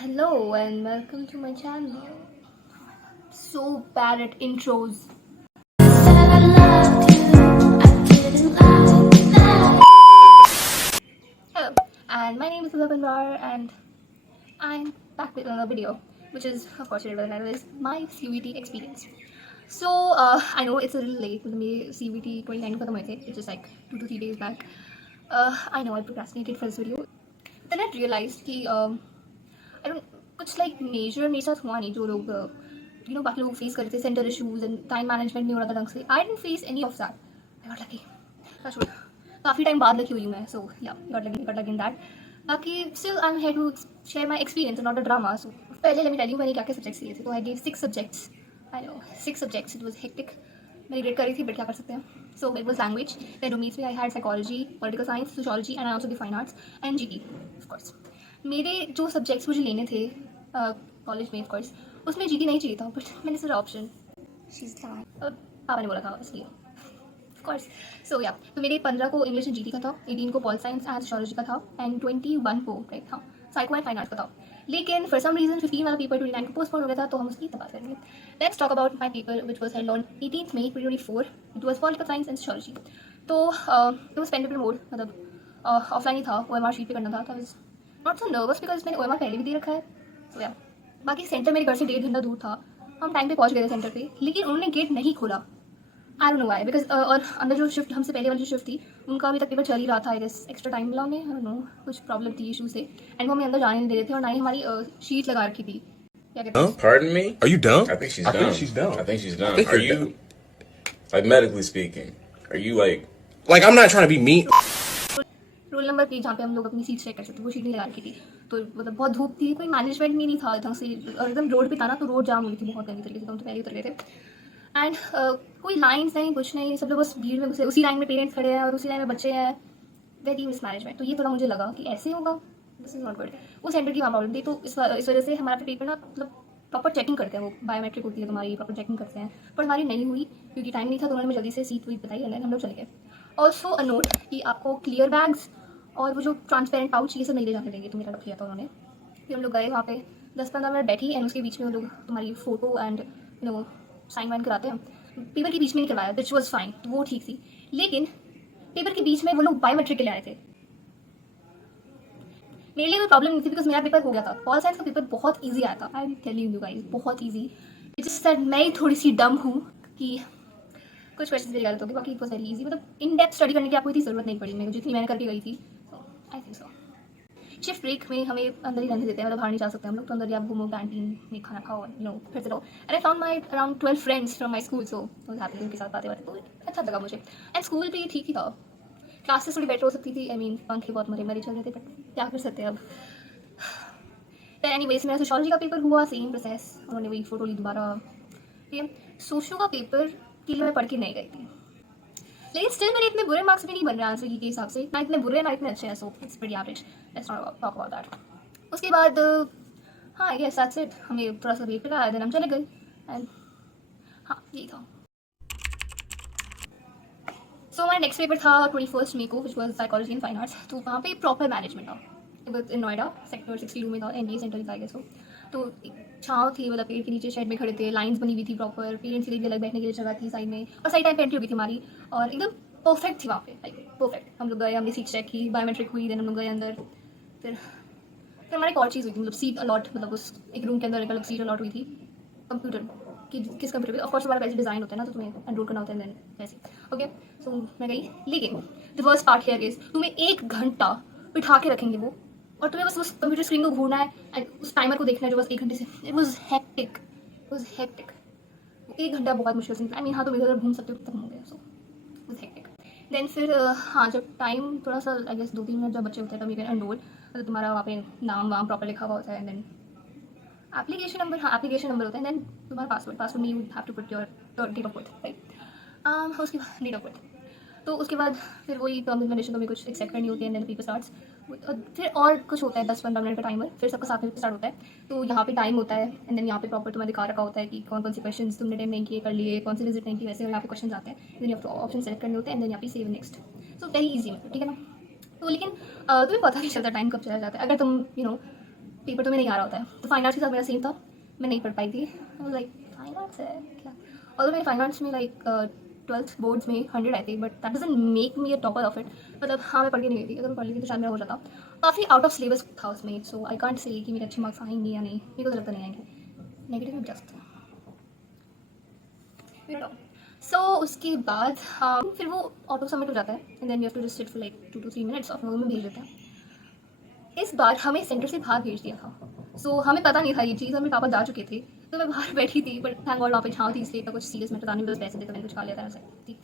Hello and welcome to my channel. So bad at intros. Hello, and my name is Ulabhan Bar, and I'm back with another video, which is, of course, the title is my CVT experience. So I know it's a little late. मेरे CVT 29 खत्म हुए थे, which is like 2 to 3 days back. I know I procrastinated for this video. Then I realized कि I don't कुछ like major मेरे साथ हुआ नहीं जो लोग बाकी लोग फेस कर रहे थे center issues and time management नहीं हो रहा था ढंग से. I didn't face any of that. I got lucky. That's good. काफ़ी टाइम बाद लकी हुई हूँ मैं. So yeah got lucky in that. बाकी still I am here to share my experience not a drama. So पहले let me tell you मैंने क्या क्या सब्जेक्ट्स लिए थे. तो I gave 6 subjects. I know 6 subjects. It was hectic. मैं rate कर रही थी बट क्या कर सकते हैं. So it was language. Then रूमीज में I had psychology, political science, sociology and I also the fine arts and GT. Of course मेरे जो सब्जेक्ट्स मुझे लेने थे कॉलेज में, ऑफकोर्स उसमें जीटी नहीं चाहिए था बट मैंने सिर्फ ऑप्शन पापा ने बोला था इसलिए ऑफकोर्स. सो या तो मेरे 15 को इंग्लिश एंड जीटी का था, 18 को पॉल साइंस एंड सोशोलॉजी का था एंड 21 को राइट था साइको एंड फाइन आर्ट्स का था. लेकिन फॉर सम रीजन 15 वाला पेपर 29 को पोस्टपोन हो गया था, तो हम उसकी बात करेंगे. Let's talk about my paper which was held on 18 May 2024. It was political science and sociology. तो it was pen paper mode, मतलब ऑफलाइन ही था. OMR शीट पे करना था. I was not so nervous because मैंने OMR पहले भी दे रखा है. सो या बाकी सेंटर मेरे घर से 1.5 घंटा दूर था. हम टाइम पे पहुंच गए थे सेंटर पे, लेकिन उन्होंने गेट नहीं खोला. आई डोंट नो व्हाई बिकॉज और अंदर जो शिफ्ट हमसे पहले वाली जो शिफ्ट थी उनका अभी तक पेपर चल ही रहा था. आई गेस एक्स्ट्रा टाइम मिला उन्हें. आई डोंट नो कुछ प्रॉब्लम थी इशू से एंड वो हमें अंदर जाने नहीं दे रहे थे और ना ही हमारी शीट लगा रखी थी. क्या कहते हैं? Pardon me? Are you dumb? I think she's dumb. I think she's dumb. think Are you're you, like medically speaking, are you like? Like, I'm not trying to be mean. Roll number 3 जहाँ पे हम लोग अपनी seat check कर सकते, वो sheet नहीं लगा रखी थी. तो मतलब बहुत धूप थी, कोई मैनेजमेंट भी नहीं था ढंग से. और एकदम रोड पे था ना, तो रोड जाम हुई थी बहुत गंदी तरीके से. हम तो पहले ही उतर गए थे एंड कोई लाइन्स नहीं, कुछ नहीं. सब लोग बस भीड़ में घुसे. उसी लाइन में पेरेंट्स खड़े हैं और उसी लाइन में बच्चे हैं. Very mismanagement. तो ये थोड़ा मुझे लगा कि ऐसे होगा. This is not good. वो सेंटर की वहाँ प्रॉब्लम थी. तो इस वजह से हमारा पेपर ना मतलब प्रॉपर चेकिंग करते हैं. वो बायोमेट्रिक होती है तुम्हारी, प्रॉपर चेकिंग करते हैं. पर हमारी नहीं हुई क्योंकि टाइम नहीं था. तो उन्होंने जल्दी से सीट वीट बताई एंड हम लोग चले गए. ऑल्सो अ नोट कि आपको क्लियर बैग्स और वो जो ट्रांसपेरेंट पाउच ये सब नहीं ले जाने देंगे. तो मेरा रख लिया था उन्होंने. फिर हम लोग गए वहाँ पे 10-15 मिनट बैठी एंड उसके बीच में वो लोग तुम्हारी फ़ोटो एंड साइन वाइन कराते हैं. पेपर के बीच में नहीं करवाया, विच वॉज फाइन. वो ठीक थी. लेकिन पेपर के बीच में वो लोग बायोमेट्रिक के लिए आए थे. मेरे लिए कोई प्रॉब्लम नहीं थी बिकॉज मेरा पेपर हो गया था. पॉल साइंस का पेपर बहुत ईजी आया था. I am telling you guys, बहुत ईजी. इट्स जस्ट दैट मैं थोड़ी सी डम हूँ कि कुछ क्वेश्चन मेरी गलत हो गए. बाकी इट वॉज वेरी ईजी. मतलब इन डेप्थ स्टडी करने की आपको इतनी ज़रूरत नहीं पड़ी मेरे को, जितनी मैंने करके गई थी. I think so. Shift break में हमें अंदर ही रहने देते हैं, मतलब बाहर नहीं जा सकते हम लोग. तो अंदर ही आप घूमो, कैंटीन में खाना खाओ, फिर से रहो. And I found my around 12 friends from my school. So was happy उनके साथ बातें. तो अच्छा लगा मुझे. एंड स्कूल भी ठीक ही था. क्लासेस थोड़ी बेटर हो सकती थी. आई मीन पंखे बहुत मरे मरे चल रहे थे बट क्या कर सकते हैं अब. फिर एनीवेज मेरा सोशोलॉजी का पेपर हुआ. Same process. उन्होंने वही फोटो ली दोबारा. सोशो का पेपर के लिए मैं पढ़ के नहीं गई थी. लेकिन स्टिल मेरे इतने बुरे मार्क्स भी नहीं बन रहे आंसर की के हिसाब से. ना इतने बुरे ना इतने अच्छे हैं. So it's pretty average. Let's not talk about that. उसके बाद हाँ यस दैट्स इट. हमें थोड़ा सा वेट करा देन हम चले गए एंड हाँ यही था. सो हमारा नेक्स्ट पेपर था 21 मई को, which was psychology and fine arts. तो वहाँ पे प्रॉपर मैनेजमेंट था. इन नोएडा सेक्टर 62 में था. NDA सेंटर था गेस. तो छाँव थी, मतलब पेड़ के नीचे शेड में खड़े थे. लाइन्स बनी हुई थी प्रॉपर. पेरेंट्स के लिए भी अलग बैठने के लिए जगह थी साइड में. और साइड टाइम पे एंट्री हो गई थी हमारी. और एकदम परफेक्ट थी वहाँ पे, लाइक परफेक्ट. हम लोग गए, हमने सीट चेक की, बायोमेट्रिक हुई. देन हम लोग गए अंदर. फिर हमारी एक और चीज़ हुई थी, मतलब सीट अलॉट. मतलब उस एक रूम के अंदर एक अलग सीट अलॉट हुई थी. कंप्यूटर कि किस कंप्यूटर पे ऑफकोर्स हमारा वैसे डिज़ाइन होता है ना, तो तुम्हें एनरोल करना होता है. देन वैसे ओके. सो मैं गई. लेकिन the first part here is तुम्हें 1 घंटा बिठा के रखेंगे वो, और तुम्हें बस उस कंप्यूटर स्क्रीन को घूरना है एंड उस टाइमर को देखना है जो बस 1 घंटे से. It was hectic. 1 घंटा बहुत मुश्किल से. आई मीन हाँ तुम इधर घूम सकते हो, तब हो गया. So it was hectic. Then फिर हाँ जब टाइम थोड़ा सा आई गेस 2-3 मिनट जब बच्चे होते हैं तब यू कैन एनरोल. तो तुम्हारा वहाँ पे नाम वाम प्रॉपर लिखा हुआ होता है. देन एप्लीकेशन नंबर, हाँ एप्लीकेशन नंबर होता है. देन तुम्हारा पासवर्ड में you have to put your date of birth, right. उसके बाद डेट ऑफ बर्थ. तो उसके बाद फिर वही टर्म्स एंड कंडीशन तुम्हें कुछ एक्सेप्ट करनी होती है. Then paper starts. फिर और कुछ होता है 10-15 मिनट का टाइमर. फिर सबका साथ में स्टार्ट होता है. तो यहाँ पे टाइम होता है एंड देन यहाँ पे प्रॉपर तुम्हें दिखा रखा होता है कि कौन कौन से क्वेश्चन तुमने टाइम नहीं किए, कर लिए, कौन से विजिट नहीं किए. वैसे यहाँ पे क्वेश्चन आते हैं. देन यहाँ ऑप्शन सेलेक्ट करने होते हैं एंड देन यहाँ पे save next. So very easy मतलब, ठीक है ना. तो लेकिन तुम्हें पता नहीं चलता टाइम कब चला जाता है. अगर तुम पेपर तो में नहीं आ रहा होता है, तो फाइन आर्ट्स के साथ मेरा सेम था, मैं नहीं पढ़ पाई थी। लाइक फाइन आर्ट्स है क्या, और मेरे फाइन आर्ट्स में लाइक 12th बोर्ड्स में 100 आए थे, but that doesn't make me a topper of it. मतलब हाँ, मैं पढ़ के नहीं गई थी, अगर मैं पढ़ ली थी तो शायद मेरा हो जाता। काफ़ी आउट ऑफ सिलेबस था उसमें, सो आई कांट से कि मेरे अच्छे मार्क्स आएंगे या नहीं, मेरे को तो लगता नहीं आएंगे, नेगेटिव जस्ट। सो उसके बाद फिर वो ऑटो सबमिट हो जाता है, and then you have to just sit for like 2 to 3 minutes और वो में भेज देते हैं। इस बार हमें सेंटर से बाहर भेज दिया था, सो हमें पता नहीं था ये चीज़, और मेरे पापा जा चुके थे, तो मैं बाहर बैठी थी, बट थैंक गॉड वहाँ पे छाँव थी, इसलिए इतना कुछ सीरियस मैटर था नहीं, बस पैसे देते मैंने कुछ खा लिया था ऐसे थी।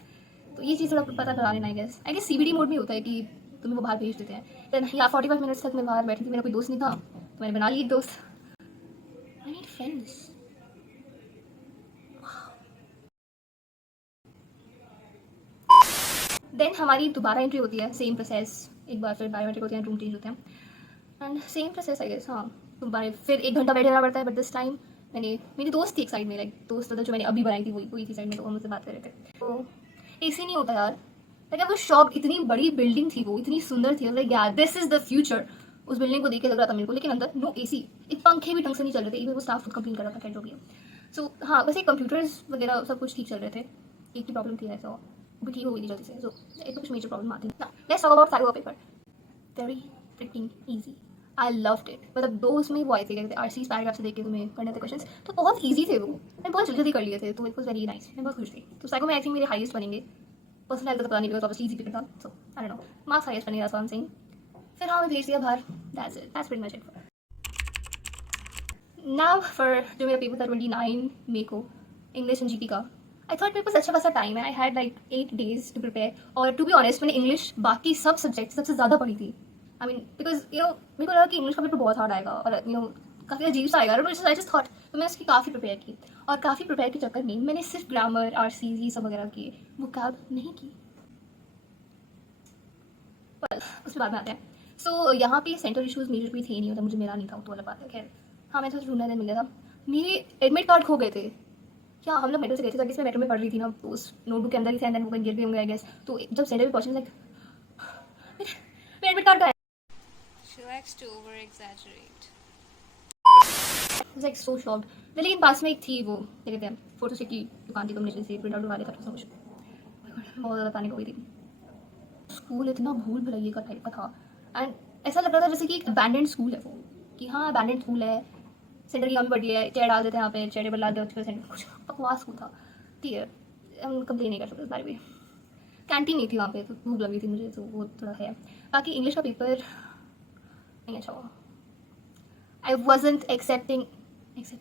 तो ये चीज़ थोड़ा पता करा लेना। आई गेस CBD मोड में होता है कि तुम्हें वो बाहर भेज देते हैं। देन या 45 मिनट्स तक मैं बाहर बैठी थी, मेरा कोई दोस्त नहीं था, तो मैंने बना ली एक दोस्त। I need friends. देन हमारी दोबारा एंट्री होती है, सेम प्रोसेस, एक बार फिर बायोमेट्रिक होते हैं, रूम चेंज होते हैं, and same process I guess. हाँ, दोबारा फिर 1 घंटा बैठे रहना पड़ता है, बट दिस टाइम मेरी दोस्त थी एक साइड में, लाइक दोस्त जो मैंने अभी बनाई थी वही थी साइड में, तो वो मुझसे बात कर रहे थे। तो AC नहीं होता यार, लाइक वो शॉप, इतनी बड़ी बिल्डिंग थी, वो इतनी सुंदर थी, लाइक यार दिस इज द फ्यूचर। उस बिल्डिंग को देख के लग रहा था मेरे को, लेकिन अंदर नो AC, एक पंखे भी ढंग से नहीं चल रहे थे, इवन वो स्टाफ खुद कंप्लेन कर रहा था, जो भी है। सो हाँ, वैसे कंप्यूटर्स वगैरह सब कुछ ठीक चल रहे थे, एक ही प्रॉब्लम थी ऐसा, वो ठीक हो गई थी जल्दी से, सो इतना कुछ मेजर प्रॉब्लम आती नहीं। Let's talk about psycho paper. Very fricking easy, I loved it. मतलब दो उसमें वो आए थे, कहते RC's पैराग्राफ से देख के तुम्हें करने थे क्वेश्चंस, तो बहुत ईजी थे वो, मैंने बहुत जल्दी कर लिए थे, तो इट वाज वेरी नाइस, मैं बहुत खुश थी। तो साइको में आई थिंक मेरे हाईएस्ट बनेंगे, पर्सनल तो पता नहीं, बिकॉज ऑब्वियसली ईजी पेपर था, so I don't know, marks highest बनेगा, सो आई एम सेइंग। फिर हाँ, मैं भेज दिया बाहर, that's it, that's pretty much it. Now for जो मेरा पेपर था 29 मई को, इंग्लिश एंड GT का। आई थॉट मेरे पास अच्छा खासा टाइम है, I had like 8 days to prepare, और टू बी ऑनेस्ट मैंने इंग्लिश बाकी सब सब्जेक्ट सबसे ज़्यादा पढ़ी थी। आई मीन बिकॉज मेरे को लगा कि इंग्लिश का पेपर बहुत हार्ड आएगा, और काफ़ी अजीब सा आएगा, आई जस्ट थॉट, तो मैं उसकी काफ़ी प्रिपेयर की, और काफ़ी प्रिपेयर के चक्कर में मैंने सिर्फ ग्रामर, RC's ये सब वगैरह किए, वो कैब नहीं की। उसके बाद में आते हैं। सो यहाँ पे सेंट्रल इशूज़ मेजर भी थे नहीं, मतलब मुझे मिला नहीं था, तो अलग बात है। खैर हाँ, मैं थोड़ा ढूंढने मिल गया था, मेरे एडमिट कार्ड खो गए थे। क्या हम लोग मेट्रो से गए थे, ताकि मैं मेट्रो में पढ़ रही थी ना, तो उस नोटबुक के अंदर ही थे, एंड देन वो कहीं गिर गए होंगे आई गेस। तो जब सेंटर पे पहुंचे, लाइक मेरा एडमिट कार्ड का है, She likes to over-exaggerate. Like so shocked. लेकिन पास में एक थी, वो क्या कहते हैं, फोटो स्टेट की दुकान थी, तो मुझे से प्रिंट आउट लगा लेता था, सब कुछ। बहुत ज़्यादा पैनिक हो गई थी। स्कूल इतना भूल भुलैया का टाइप का था, एंड ऐसा लग रहा था जैसे कि एक अबैंडेंड स्कूल है वो, कि हाँ अबैंडेंड स्कूल है, सेंटर यहाँ पे बढ़ गया है, चेयर डाल देते हैं यहाँ पे, चेयर टेबल डाल देते हैं सेंटर, कुछ बकवास स्कूल था। ठीक है, हम कंप्लेन नहीं कर सकते इस बारे में। कैंटीन नहीं थी वहाँ पे, तो भूख लगी थी मुझे, तो वो थोड़ा है। बाकी इंग्लिश का पेपर नहीं अच्छा हुआ। I wasn't accepting can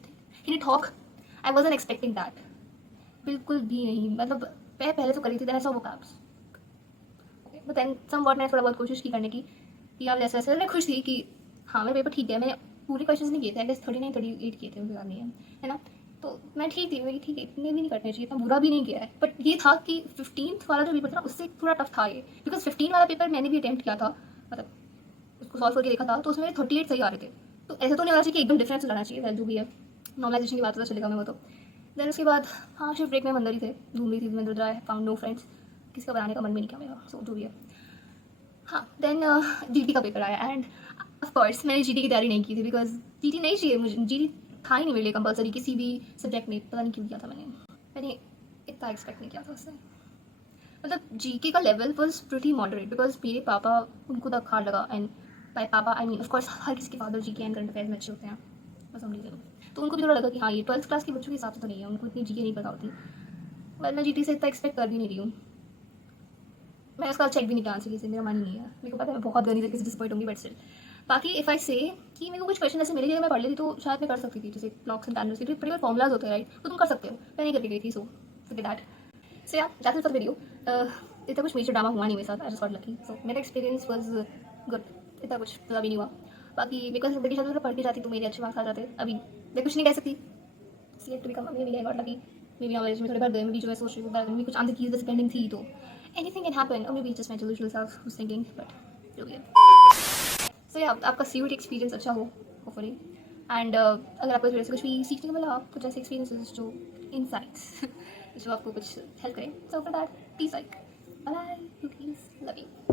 you talk, I wasn't expecting that, बिल्कुल भी नहीं। मतलब मैं पहले तो करी थी, then I saw vocabs, but then somewhat मैंने थोड़ा बहुत कोशिश की करने की, कि आप जैसे वैसे मैं खुश थी कि हाँ मेरा पेपर ठीक है। मैंने पूरे क्वेश्चंस नहीं किए थे, आई गेस 39 38 किए थे, मुझे याद नहीं है ना। तो मैं ठीक थी, मैं ठीक है, इतने भी नहीं करने चाहिए, इतना बुरा भी नहीं किया है। बट ये था कि 15th वाला जो पेपर था ना, उससे थोड़ा टफ था ये, बिकॉज 15 वाला पेपर मैंने भी अटेम्प्ट किया था, मतलब उसको सॉल्व करके देखा था, तो उसमें 38 सही आ रहे थे। तो ऐसे तो नहीं होना चाहिए कि एकदम डिफरेंस लाना चाहिए, वैल्यू भी है, नॉर्मलाइजेशन की बात पता चलेगा मैं वो तो। देन उसके बाद हाँ, शिफ्ट ब्रेक में अंदर ही थे, घूम रही थी मैं, इधर आई फाउंड नो फ्रेंड्स, किसी का बनाने का मन भी नहीं किया मेरा, सो जो भी है। हाँ, देन GT का पेपर आया, एंड ऑफ कोर्स मैंने GT की तैयारी नहीं की थी, बिकॉज GT नहीं चाहिए मुझे, GT था ही नहीं मेरे लिए कंपलसरी किसी भी सब्जेक्ट में, पता नहीं क्यों किया था मैंने इतना एक्सपेक्ट नहीं किया था उससे। मतलब GK का level was pretty moderate, because मेरे पापा उनको तक हार्ड लगा, एंड बाय पापा आई मीन ऑफ कोर्स हर किसी के father GK and current affairs में अच्छे होते हैं, बस हम तो उनको भी थोड़ा लगा कि हाँ ये 12th क्लास के बच्चों के हिसाब से तो नहीं है, उनको इतनी GK नहीं पता होती। वेल मैं GT से इतना एक्सपेक्ट कर भी नहीं रही हूँ, मैं उसका चेक भी नहीं किया आंसर से, मेरा मन नहीं है, मेरे को पता है मैं बहुत गंदी तरीके से डिसअपॉइंट होंगी, बट स्टिल। बाकी इफ़ आई से कि मेरे को कुछ क्वेश्चन ऐसे मिले कि मैं पढ़ लेती तो शायद मैं कर सकती थी, जैसे ब्लॉक्स एंड पैनल्स के पर्टिकुलर फॉर्मुलाज होते हैं, राइट, तो तुम कर सकते हो, मैं नहीं करके गई थी, सो दैट सो या that's it for the video. इतना कुछ मेजर ड्रामा हुआ नहीं मेरे साथ, आई जस्ट गॉट लकी, सो मेरा एक्सपीरियंस वाज गुड, इतना कुछ पता भी नहीं हुआ। बाकी बिकॉज जिंदगी साथ पढ़ के जाती तो मेरे अच्छे मार्क्स आ जाते, अभी मैं कुछ नहीं कह सकती, see to become maybe I got lucky, maybe knowledge में थोड़े भर गए, मैं बीच में सोच रही हूँ मैं कुछ आंसर की बस पेंडिंग थी, तो anything can happen, or maybe just my delusional self who's thinking, but जो भी है। So yeah, आपका CUET एक्सपीरियंस अच्छा हो hopefully, and अगर आपको इस वीडियो से कुछ भी सीखने को मिला, कुछ ऐसे एक्सपीरियंसेस जो इनसाइट्स जो आपको कुछ हेल्प करें, so for that please like, bye, cookies, love you.